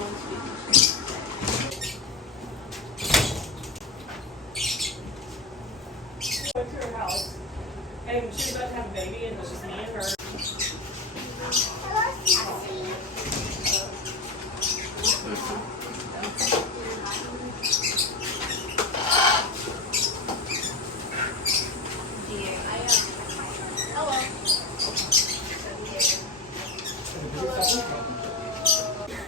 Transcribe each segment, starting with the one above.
Went to her house, and she was about to have a baby, and it was just me and her.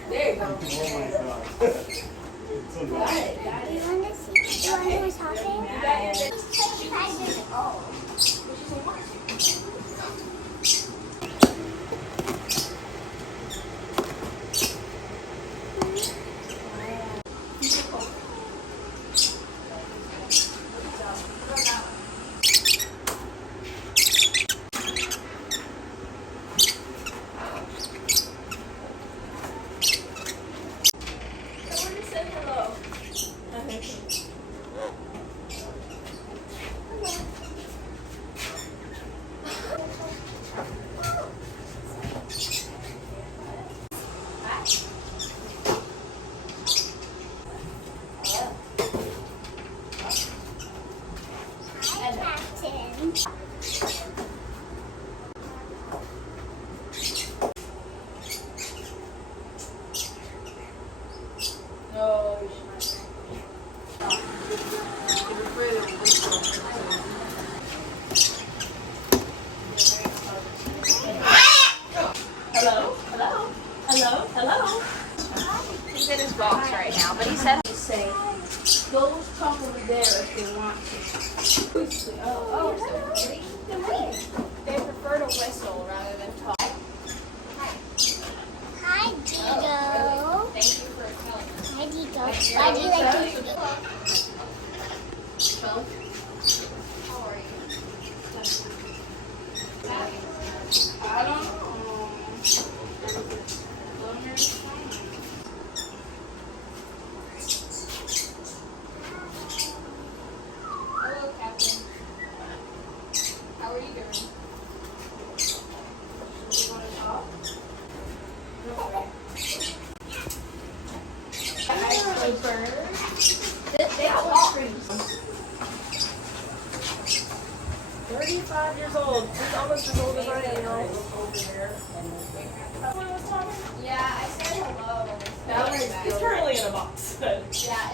There you go. Oh my god. It's so nice. You want to see? You want to hear talking? Oh. No, hello? Hello? Hello? Hello? He's in his box right now, but he said To say, those talk over there if they want to. oh, they prefer to whistle rather than talk. Hi, Digo. Thank you for telling us. Hi, Digo. Why do you like Digo? How are you? I don't know. Hello, Captain. How are you doing? You want to talk? They all talk. 35 years old. He's almost as old as I am. Someone was talking? Yeah, I said hello. He's currently in a box. Yeah,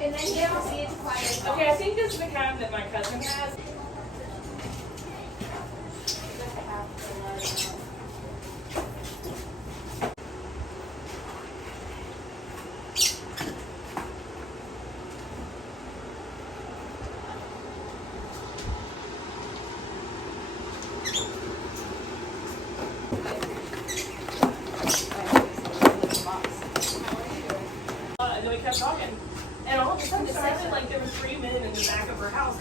and then he proceeded to find his Okay, I think this is the kind that my cousin has. And then we kept talking. And all of a sudden, it sounded like there were 3 men in the back of her house.